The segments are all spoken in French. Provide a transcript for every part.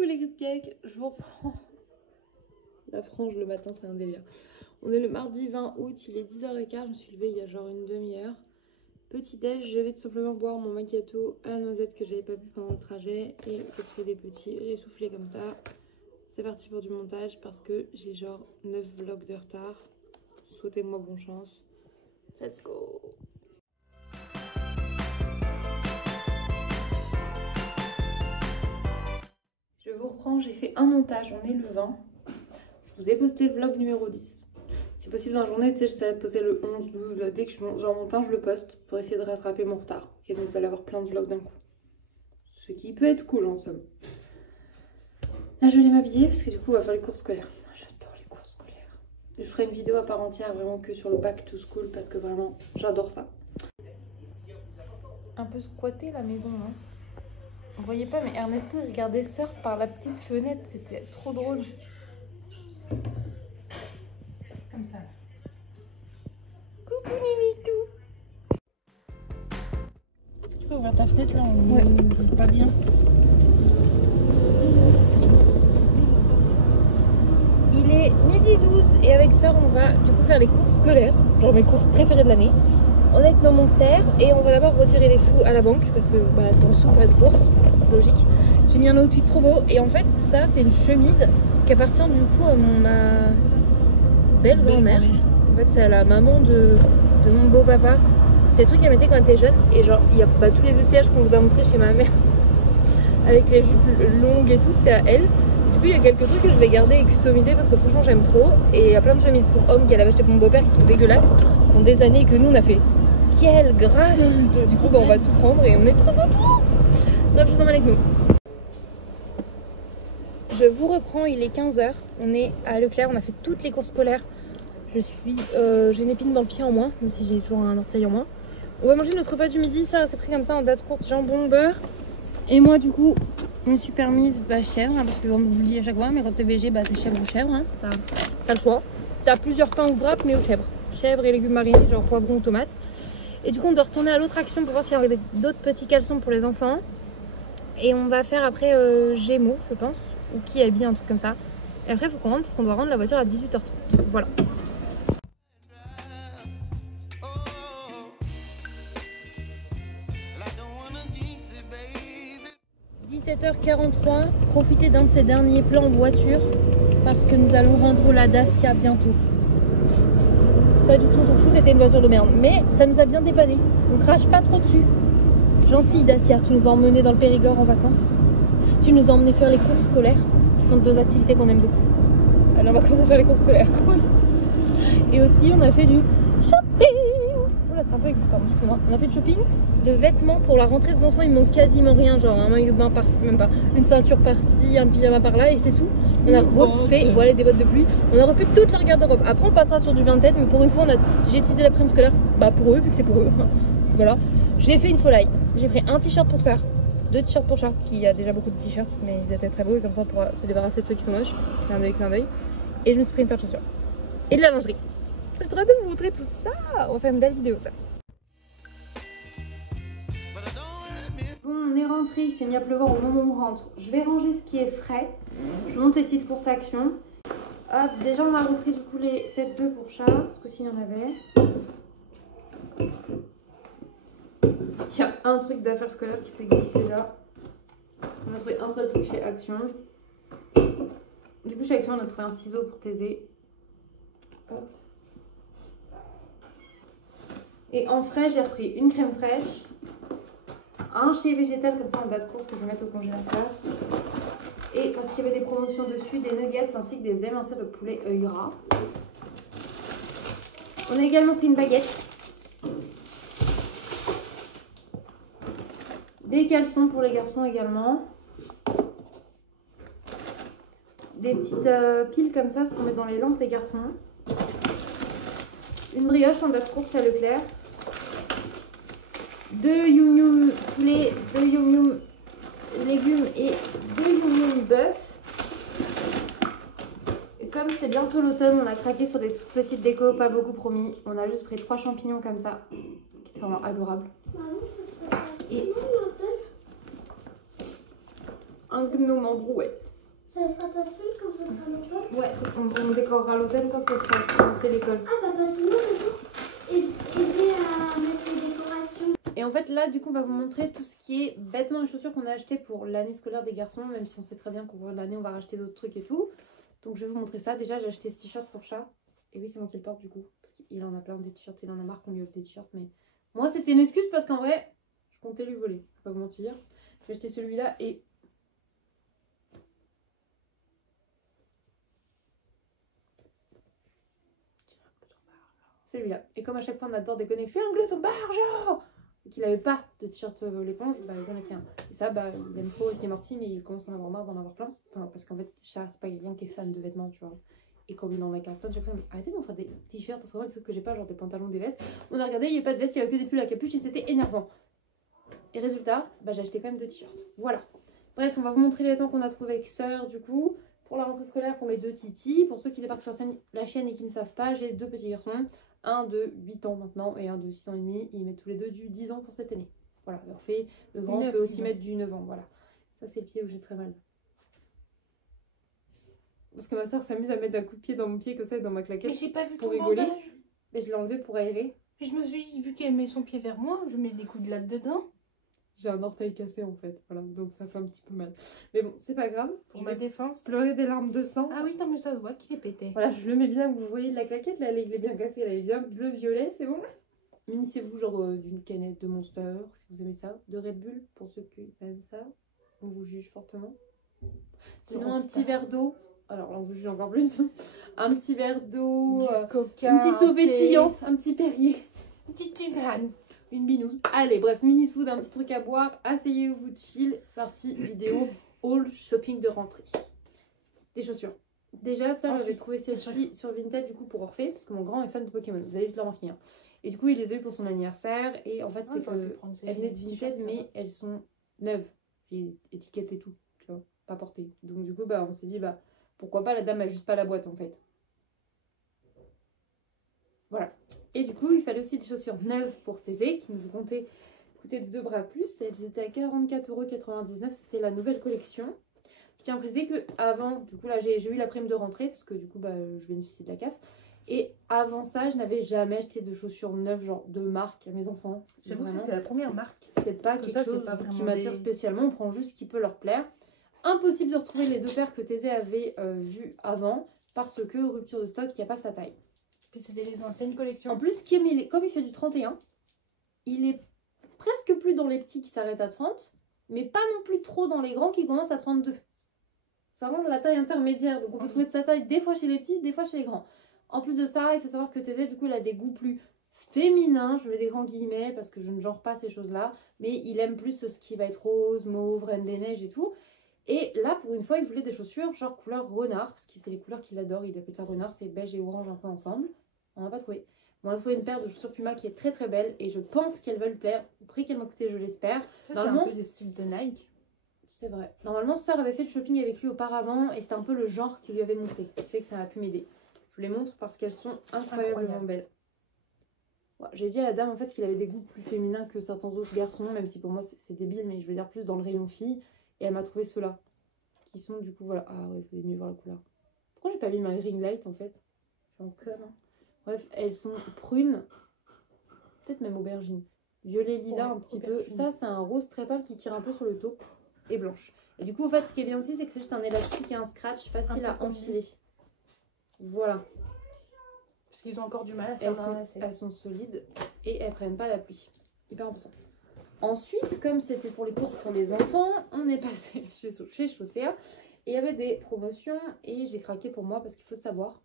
Coucou les cupcakes, je vous reprends. La frange le matin c'est un délire. On est le mardi 20 août, il est 10h15, je me suis levée il y a genre une demi-heure. Petit déj, je vais tout simplement boire mon macchiato à la noisette que j'avais pas bu pendant le trajet. Et je fais des petits ressoufflés comme ça. C'est parti pour du montage parce que j'ai genre 9 vlogs de retard. Souhaitez-moi bonne chance. Let's go! Je vous reprends, j'ai fait un montage, on est le 20. Je vous ai posté le vlog numéro 10. Si possible dans la journée, tu sais, j'essaie de poster le 11, 12. Dès que j'en monte un, je le poste pour essayer de rattraper mon retard. Ok, donc vous allez avoir plein de vlogs d'un coup. Ce qui peut être cool en somme. Là, je vais aller m'habiller parce que du coup, on va faire les cours scolaires. J'adore les cours scolaires. Je ferai une vidéo à part entière vraiment que sur le back to school parce que vraiment, j'adore ça. Un peu squatté la maison, non? Vous voyez pas, mais Ernesto il regardait Surf par la petite fenêtre, c'était trop drôle. Comme ça. Coucou Ninitou. Tu peux ouvrir ta fenêtre là, on ne pas bien. Il est midi 12 et avec Sœur on va du coup faire les courses scolaires, genre mes courses préférées de l'année. On est avec nos monsters et on va d'abord retirer les sous à la banque parce que bah, sans sous pas de course, logique. J'ai mis un outfit trop beau et en fait ça c'est une chemise qui appartient du coup à ma belle grand-mère. En fait c'est à la maman de mon beau papa. C'était des trucs qu'elle mettait quand elle était jeune et genre il y a bah, tous les essayages qu'on vous a montré chez ma mère avec les jupes longues et tout, c'était à elle. Du coup il y a quelques trucs que je vais garder et customiser parce que franchement j'aime trop. Et il y a plein de chemises pour hommes qu'elle avait acheté pour mon beau-père qui trouve dégueulasse pendant des années et que nous on a fait quelle grâce. Du coup bah, on va tout prendre et on est trop contente. Bref, je vous emmène avec nous. Je vous reprends, il est 15h, on est à Leclerc, on a fait toutes les courses scolaires. J'ai une épine dans le pied en moins, même si j'ai toujours un orteil en moins. On va manger notre repas du midi, ça c'est pris comme ça en date courte, jambon, beurre. Et moi du coup, je me suis permise chèvre, hein, parce que comme vous le dites à chaque fois, mais quand t'es végé, bah t'es chèvre ou chèvre, hein, t'as le choix. T'as plusieurs pains ou wraps, mais au chèvre. Chèvre et légumes marinés, genre poivron ou tomates. Et du coup on doit retourner à l'autre action pour voir s'il y a d'autres petits caleçons pour les enfants. Et on va faire après Gémeaux, je pense, ou qui habille, un truc comme ça. Et après il faut qu'on rentre parce qu'on doit rendre la voiture à 18h30. Voilà. 17h43, profitez d'un de ces derniers plans en voiture parce que nous allons rendre la Dacia bientôt. Pas du tout, on s'en fout, c'était une voiture de merde. Mais ça nous a bien dépanné, on crache pas trop dessus. Gentille Dacia, tu nous as emmenés dans le Périgord en vacances. Tu nous as emmenés faire les courses scolaires, qui sont deux activités qu'on aime beaucoup. Aller en vacances et faire les courses scolaires. Et aussi on a fait du shopping. Oula, c'est un peu aigu, pardon, excusez-moi. On a fait du shopping de vêtements pour la rentrée des enfants, il manque quasiment rien, genre un maillot de bain par-ci, même pas, une ceinture par-ci, un pyjama par-là et c'est tout. On a refait, voilà des bottes de pluie, on a refait toute leur garde-robe. Après on passera sur du vintage, mais pour une fois j'ai utilisé la prime scolaire, bah pour eux, vu que c'est pour eux. Voilà, j'ai fait une folie. J'ai pris un t-shirt pour Sœur, 2 t-shirts pour Chat, qui a déjà beaucoup de t-shirts, mais ils étaient très beaux et comme ça on pourra se débarrasser de ceux qui sont moches. Clin d'œil. Et je me suis pris une paire de chaussures. Et de la lingerie. J'ai trop hâte de vous montrer tout ça. On va faire une belle vidéo ça. Bon, on est rentré, il s'est mis à pleuvoir au moment où on rentre. Je vais ranger ce qui est frais. Je monte les petites courses à action. Hop, déjà on a repris du coup les 7-2 pour Chat, parce que s'il y en avait. Il y a un truc d'affaires scolaires qui s'est glissé là. On a trouvé un seul truc chez Action. Du coup chez Action on a trouvé un ciseau pour taiser. Hop. Et en frais j'ai repris une crème fraîche, un chez végétal comme ça en date course que je vais mettre au congélateur. Et parce qu'il y avait des promotions dessus, des nuggets ainsi que des émincés de poulet œil ras. On a également pris une baguette. Des caleçons pour les garçons également. Des petites piles comme ça, ce qu'on met dans les lampes des garçons. Une brioche en date courte à Leclerc. 2 yum yum poulet, 2 yum yum légumes et 2 yum yum bœuf. Et comme c'est bientôt l'automne, on a craqué sur des toutes petites décos, pas beaucoup promis. On a juste pris 3 champignons comme ça, qui est vraiment adorable. Et un gnome en brouette. sera passé quand ce sera l'automne? Ouais, on décorera l'automne quand c'est l'école. Ah bah parce que nous, on peut aider à mettre les décorations. Et en fait là du coup on va vous montrer tout ce qui est bêtement les chaussures qu'on a acheté pour l'année scolaire des garçons, même si on sait très bien qu'au cours de l'année on va racheter d'autres trucs et tout. Donc je vais vous montrer ça. Déjà j'ai acheté ce t-shirt pour chat. Et oui c'est moi qui le porte du coup. Parce qu'il en a plein des t-shirts, il en a marre qu'on lui offre des t-shirts. Mais moi c'était une excuse parce qu'en vrai je comptais lui voler, je vais pas vous mentir. J'ai acheté celui-là et... celui-là. Et comme à chaque fois on adore déconner, je suis un glouton-barge et qu'il avait pas de t-shirt l'éponge, bah j'en ai pris un. Et ça, bah il aime trop Rick et Morty, mais il commence à en avoir marre d'en avoir plein. Enfin, parce qu'en fait, chat, c'est pas quelqu'un qui est fan de vêtements, tu vois. Et quand il en a 15 tonnes, chaque fois, arrêtez de m'offrir des t-shirts, offrez-moi des trucs que j'ai pas, genre des pantalons, des vestes. On a regardé, il n'y avait pas de veste, il n'y avait que des pulls à capuche et c'était énervant. Et résultat, bah j'ai acheté quand même 2 t-shirts. Voilà. Bref, on va vous montrer les vêtements qu'on a trouvé avec Sœur, du coup. Pour la rentrée scolaire, on met 2 titis. Pour ceux qui débarquent sur la chaîne et qui ne savent pas, j'ai 2 petits garçons. Un de 8 ans maintenant et un de 6 ans et demi. Ils mettent tous les deux du 10 ans pour cette année. Voilà, le grand peut aussi mettre du 9 ans. Voilà. Ça, c'est le pied où j'ai très mal. Parce que ma soeur s'amuse à mettre un coup de pied dans mon pied comme ça et dans ma claquette. Mais j'ai pas vu pour ton rigoler. bandage. Mais je l'ai enlevé pour aérer. Mais je me suis dit, vu qu'elle met son pied vers moi, je mets des coups de latte dedans. J'ai un orteil cassé en fait. Voilà, donc ça fait un petit peu mal. Mais bon, c'est pas grave. Pour ma défense. Pleurer des larmes de sang. Ah oui, non, mais ça se voit qu'il est pété. Voilà, je le mets bien. Vous voyez la claquette là, il est bien cassé. Elle est bien bleu-violet, c'est bon. Munissez-vous genre d'une canette de Monster, si vous aimez ça, de Red Bull, pour ceux qui aiment ça. On vous juge fortement. Sinon, un petit verre d'eau. Alors là, on vous juge encore plus. Un petit verre d'eau, Coca, une petite eau pétillante, un petit Perrier. une petite tisane. Une binouse. Allez, bref, munissez-vous d'un petit truc à boire. Asseyez-vous, chill. C'est parti, vidéo haul shopping de rentrée. Des chaussures. Déjà, Sœur avait trouvé celle-ci sur Vinted du coup pour Orphée, parce que mon grand est fan de Pokémon. Vous allez vite le remarquer. Hein. Et du coup, il les a eu pour son anniversaire. Et en fait, c'est que elles venaient de Vinted, mais elles sont neuves. Et étiquettes et tout, tu vois, pas portées. Donc du coup, bah, on s'est dit, bah, pourquoi pas, la dame a juste pas la boîte en fait. Voilà. Et du coup, il fallait aussi des chaussures neuves pour Thésée, qui nous ont coûté 2 bras plus. Elles étaient à 44,99 €. C'était la nouvelle collection. Je tiens à préciser que avant, du coup, là, j'ai eu la prime de rentrée, parce que du coup, bah, je bénéficie de la CAF. Et avant ça, je n'avais jamais acheté de chaussures neuves, genre de marque à mes enfants. J'avoue que c'est la première marque. C'est pas quelque chose qui m'attire spécialement. On prend juste ce qui peut leur plaire. Impossible de retrouver les 2 paires que Thésée avait vues avant, parce que rupture de stock, il n'y a pas sa taille. C'était les anciennes collections. En plus, comme il fait du 31, il est presque plus dans les petits qui s'arrêtent à 30, mais pas non plus trop dans les grands qui commencent à 32. C'est vraiment la taille intermédiaire. Donc on peut trouver de sa taille des fois chez les petits, des fois chez les grands. En plus de ça, il faut savoir que Thésée, du coup, il a des goûts plus féminins. Je mets des grands guillemets parce que je ne genre pas ces choses-là. Mais il aime plus ce qui va être rose, mauve, reine des neiges et tout. Et là, pour une fois, il voulait des chaussures genre couleur renard. Parce que c'est les couleurs qu'il adore. Il appelle ça renard. C'est beige et orange un peu ensemble. On n'a pas trouvé. On a trouvé une paire de chaussures Puma qui est très très belle. Et je pense qu'elle va lui plaire. Au prix qu'elle m'a coûté, je l'espère. C'est un peu le style de Nike. C'est vrai. Normalement, Sœur avait fait le shopping avec lui auparavant. Et c'était un peu le genre qu'il lui avait montré. Ce qui fait que ça a pu m'aider. Je vous les montre parce qu'elles sont incroyablement belles. Ouais, j'ai dit à la dame en fait qu'il avait des goûts plus féminins que certains autres garçons. Même si pour moi c'est débile. Mais je veux dire plus dans le rayon filles. Et elle m'a trouvé ceux-là. Qui sont du coup voilà. Ah ouais, vous allez mieux voir la couleur. Pourquoi j'ai pas mis ma ring light en fait? Je suis en conne. Hein. Bref, elles sont prunes. Peut-être même aubergine. Violet lilas un petit peu. Ça c'est un rose très pâle qui tire un peu sur le taupe. Et blanche. Et du coup en fait ce qui est bien aussi c'est que c'est juste un élastique et un scratch facile à enfiler. Voilà. Parce qu'ils ont encore du mal à faire elles sont solides et elles prennent pas la pluie. Hyper important. Ensuite, comme c'était pour les courses pour les enfants, on est passé chez Chaussea. Et il y avait des promotions et j'ai craqué pour moi parce qu'il faut savoir.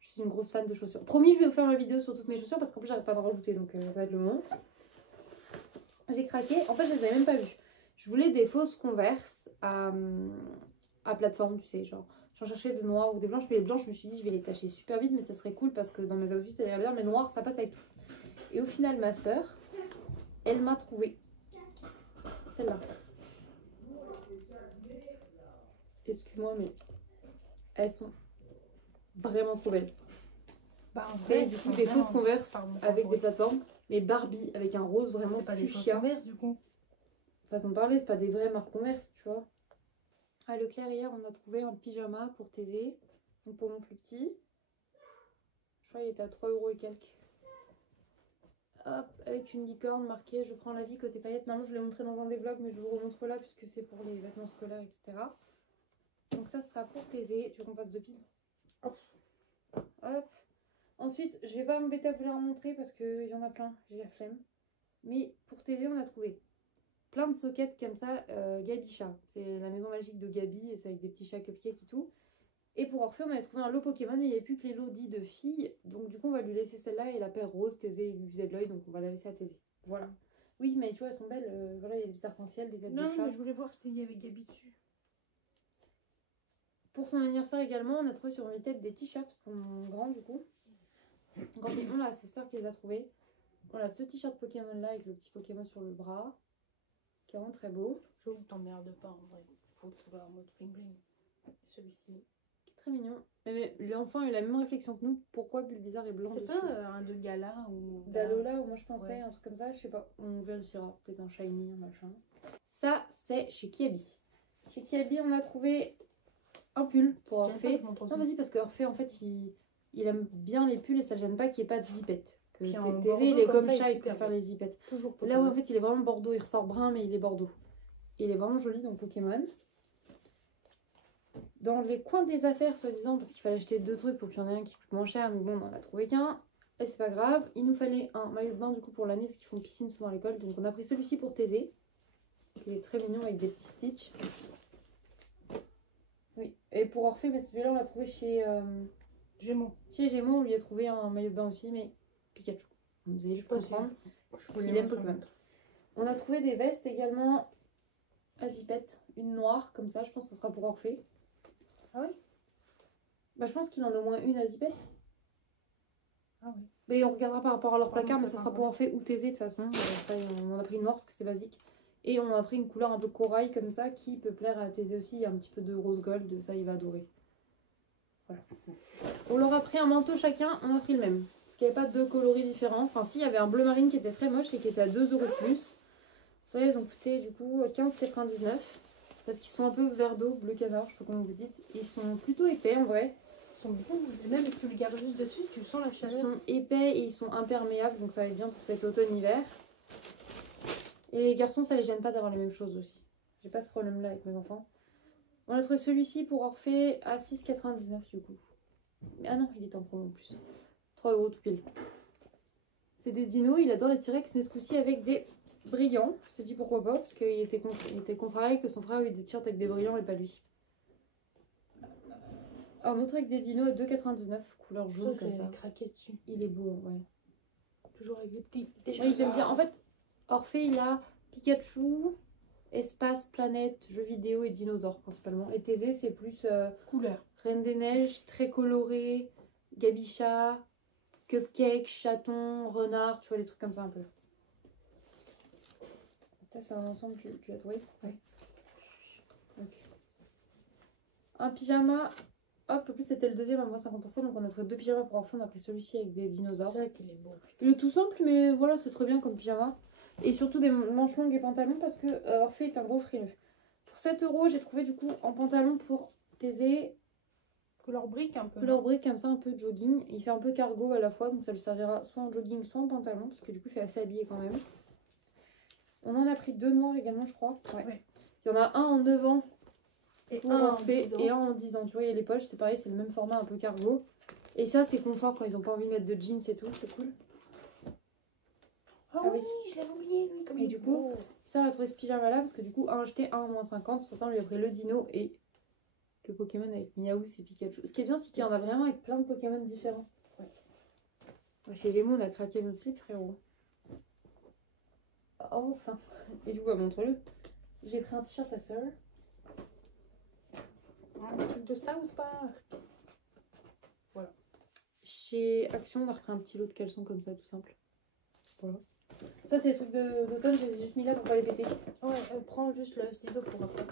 Je suis une grosse fan de chaussures. Promis, je vais vous faire ma vidéo sur toutes mes chaussures parce qu'en plus j'arrive pas à en rajouter donc ça va être le moment. J'ai craqué. En fait, je les avais même pas vues. Je voulais des fausses Converse à plateforme, tu sais, genre. J'en cherchais de noires ou des blanches, mais les blanches, je me suis dit, je vais les tâcher super vite, mais ça serait cool parce que dans mes outfits, ça irait bien, mais noir, ça passe avec tout. Et au final, ma soeur, elle m'a trouvé celle-là. Excuse-moi, mais elles sont vraiment trop belles. Bah, c'est du coup des fausses Converse avec des plateformes, mais Barbie avec un rose vraiment fuchsia. C'est pas des fausses Converse, du coup. Façon de parler, c'est pas des vraies marques Converse, tu vois. À Leclerc, hier, on a trouvé un pyjama pour Thésée. Donc pour mon plus petit. Je crois qu'il était à 3 € et quelques. Hop, avec une licorne marquée je prends la vie côté paillettes. Normalement, je l'ai montré dans un des vlogs, mais je vous remontre là puisque c'est pour les vêtements scolaires, etc. Donc ça sera pour Thésée. Tu veux qu'on fasse 2 piles? Hop. Hop. Ensuite, je vais pas m'embêter à vous les remontrer parce qu'il y en a plein. J'ai la flemme. Mais pour Thésée, on a trouvé plein de sockets comme ça. Gabi Chat. C'est la maison magique de Gabi et c'est avec des petits chats cupcakes et tout. Et pour Orphée, on avait trouvé un lot Pokémon, mais il n'y avait plus que les lots dits de filles. Donc du coup, on va lui laisser celle-là et la paire rose. Thésée lui faisait de l'œil, donc on va la laisser à Thésée. Voilà. Oui, mais tu vois, elles sont belles. Voilà, il y a des petits arcs-en-ciel, des têtes de Non, chat. mais je voulais voir s'il y avait Gabi dessus. Pour son anniversaire également, on a trouvé sur mes têtes des t-shirts pour mon grand du coup. Quand on a ses soeurs qui les a trouvés. Voilà, ce t-shirt Pokémon là avec le petit Pokémon sur le bras. Qui est vraiment très beau. Je vous t'emmerde pas en vrai. Faut trouver un mode bling bling. Celui-ci. Qui est très mignon. Mais l'enfant a eu la même réflexion que nous. Pourquoi Bulbizarre est blanc C'est dessus? pas un de gala ou d'Alola ou moi je pensais Ouais. un truc comme ça, je sais pas. On vérifiera. Peut-être un shiny, un machin. Ça, c'est chez Kiabi. Chez Kiabi, on a trouvé un pull pour Orphée. Non, vas-y, parce que Orphée, en fait, il aime bien les pulls et ça le gêne pas qu'il n'y ait pas de zipette. Que Thésée, il est comme ça, il préfère les zipettes. Toujours Là où en fait, il est vraiment bordeaux, il ressort brun, mais il est bordeaux. Il est vraiment joli, donc Pokémon. Dans les coins des affaires, soi-disant, parce qu'il fallait acheter 2 trucs pour qu'il y en ait un qui coûte moins cher, mais bon, on en a trouvé qu'un. Et c'est pas grave. Il nous fallait un maillot de bain du coup pour l'année, parce qu'ils font piscine souvent à l'école. Donc on a pris celui-ci pour Thésée. Il est très mignon avec des petits stitches. Oui. Et pour Orphée, bah, celui-là, on l'a trouvé chez Gémeaux. Chez Gémeaux, on lui a trouvé un maillot de bain aussi, mais Pikachu. Vous allez comprendre. Il aime Pokémon. On a trouvé des vestes également à zipette. Une noire, comme ça. Je pense que ce sera pour Orphée. Ah oui? Bah, je pense qu'il en a au moins une à zipette. Ah oui. Mais on regardera par rapport à leur Pardon, placard, mais ça sera pour Orphée ou Thésée de toute façon. Ça, on en a pris une noire parce que c'est basique. Et on a pris une couleur un peu corail comme ça qui peut plaire à Thésée aussi. Il y a un petit peu de rose gold, ça il va adorer. Voilà. On leur a pris un manteau chacun, on a pris le même. Parce qu'il n'y avait pas deux coloris différents. Enfin si, il y avait un bleu marine qui était très moche et qui était à 2 € de plus. Vous savez, ils ont coûté du coup 15,99 €. Parce qu'ils sont un peu vert d'eau, bleu canard, je sais pas comment vous dites. Ils sont plutôt épais en vrai. Ils sont bons. Même si tu les gardes juste dessus, tu sens la Ils chaleur. sont épais et ils sont imperméables, donc ça va être bien pour cet automne-hiver. Et les garçons, ça les gêne pas d'avoir les mêmes choses aussi. J'ai pas ce problème-là avec mes enfants. On a trouvé celui-ci pour Orphée à 6,99 € du coup. Mais ah non, il est en promo en plus. 3 € tout pile. C'est des dinos, il adore les T-Rex, mais ce coup-ci avec des brillants. Je me suis dit pourquoi pas, parce qu'il était contrarié que son frère ait des t-shirts avec des brillants et pas lui. Un autre avec des dinos à 2,99 €, couleur jaune comme ça. Craqué dessus. Il est beau, ouais. Toujours avec les petits. Oui, ils aiment bien. En fait, Orphée, il a Pikachu, espace, planète, jeux vidéo et dinosaures principalement. Et Thésée, c'est plus Couleur. Reine des Neiges, très coloré, Gabicha, cupcake, chaton, renard, tu vois, des trucs comme ça un peu. Ça, c'est un ensemble, tu l'as trouvé? Ouais. Ok. Un pyjama. Hop, en plus c'était le deuxième à moins 50%, donc on a trouvé 2 pyjamas pour enfants. On a pris celui-ci avec des dinosaures. C'est vrai qu'il est beau. Il est tout simple, mais voilà, c'est très bien comme pyjama. Et surtout des manches longues et pantalons parce que Orphée est un gros frileux. Pour 7 €, j'ai trouvé du coup en pantalon pour Thésée. Couleur brique un peu. Couleur brique comme ça, un peu jogging. Il fait un peu cargo à la fois, donc ça lui servira soit en jogging, soit en pantalon, parce que du coup il fait assez habillé quand même. On en a pris 2 noirs également, je crois. Ouais. Il y en a un en 9 ans Et pour un en Orphée 10 ans. et un en 10 ans. Tu vois, il y a les poches, c'est pareil, c'est le même format, un peu cargo. Et ça, c'est confort quand ils n'ont pas envie de mettre de jeans et tout, c'est cool. Ah oui, je l'avais oublié lui. Comme Et du coup, ça, on a trouvé ce pyjama là, parce que du coup, un acheté, un en moins 50. C'est pour ça qu'on lui a pris le dino et le Pokémon avec Miaou et Pikachu. Ce qui est bien, c'est qu'il y en a vraiment avec plein de Pokémon différents. Ouais. Chez Gémeaux, on a craqué notre slip, frérot. Oh, enfin. Et du coup, montre-le. J'ai pris un t-shirt à sœur. Un truc de South Park. Voilà. Chez Action, on a repris un petit lot de caleçons comme ça, tout simple. Voilà. Ça, c'est les trucs d'automne, je les ai juste mis là pour pas les péter. Ouais, prends juste le ciseau pour après.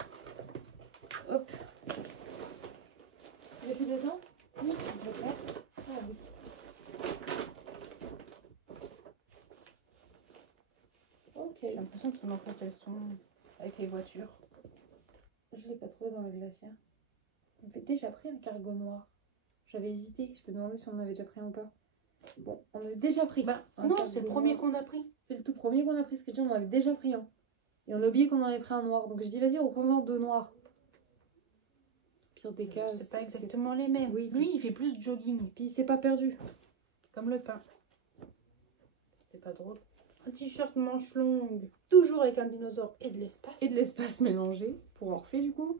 Hop. Il n'y a plus de vêtements? Si, ah oui. Ok. J'ai l'impression qu'il manque un caleçon avec les voitures. Je l'ai pas trouvé dans la glacière. On avait déjà pris un cargo noir. J'avais hésité, je me demandais si on en avait déjà pris un ou pas. Bon, on avait déjà pris. Bah, un non, cargo c'est le premier noir. qu'on a pris. C'est le tout premier qu'on a pris, ce que je dis, on en avait déjà pris un. Et on a oublié qu'on en avait pris un noir. Donc je dis, vas-y, reprends-en 2 noirs. Pire des cas. C'est pas exactement les mêmes. Oui, Lui, il fait plus jogging. Puis c'est pas perdu. Comme le pain. C'est pas drôle. Un t-shirt manche longue. Toujours avec un dinosaure et de l'espace. Et de l'espace mélangé pour Orphée du coup.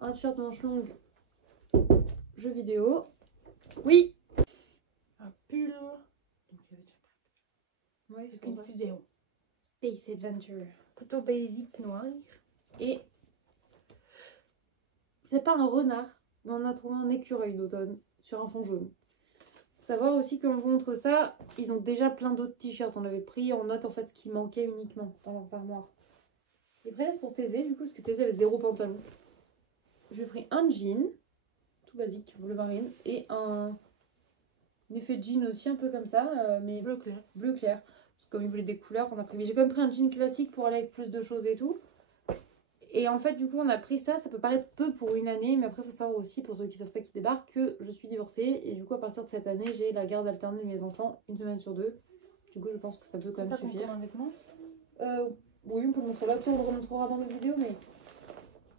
Un t-shirt manche longue. Jeux vidéo. Oui. Un pull. Donc, il y avait déjà Ouais, avec une fuséon. Space Adventure. Plutôt basic noir. Et c'est pas un renard, mais on a trouvé un écureuil d'automne sur un fond jaune. Savoir aussi qu'on vous montre ça, ils ont déjà plein d'autres t-shirts. On avait pris en note en fait ce qui manquait uniquement dans leurs armoires. Et après là c'est pour Thésée du coup, parce que Thésée avait 0 pantalon. J'ai pris un jean, tout basique, bleu marine, et un effet jean aussi un peu comme ça, mais Bleu clair. bleu clair. Parce que comme il voulait des couleurs, on a pris. Mais j'ai quand même pris un jean classique pour aller avec plus de choses et tout. Et en fait, du coup, on a pris ça. Ça peut paraître peu pour une année, mais après, il faut savoir aussi, pour ceux qui ne savent pas qui débarquent, que je suis divorcée. Et du coup, à partir de cette année, j'ai la garde alternée de mes enfants, une semaine sur 2. Du coup, je pense que ça peut quand même suffire. Un vêtement. Oui, on peut le montrer là. Puis on le remontrera dans notre vidéo, mais.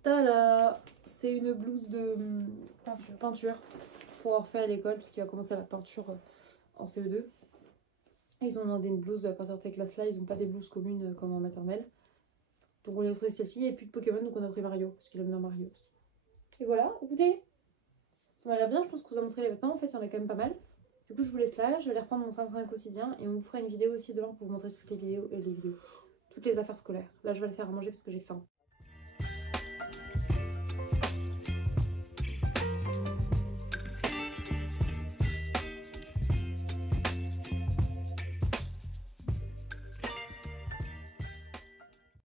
Tada! C'est une blouse de peinture pour Orphée à l'école, parce qu'il va commencer la peinture en CE2. Et ils ont demandé une blouse à partir de ces classes-là. Ils n'ont pas des blouses communes comme en maternelle. Donc on a trouvé celle-ci et plus de Pokémon, donc on a pris Mario, parce qu'il aime bien Mario aussi. Et voilà, écoutez, ça m'a l'air bien, je pense que vous a montré les vêtements, en fait il y en a quand même pas mal. Du coup je vous laisse là, je vais aller reprendre mon train quotidien et on vous fera une vidéo aussi demain pour vous montrer toutes les vidéos, toutes les affaires scolaires. Là je vais aller faire à manger parce que j'ai faim.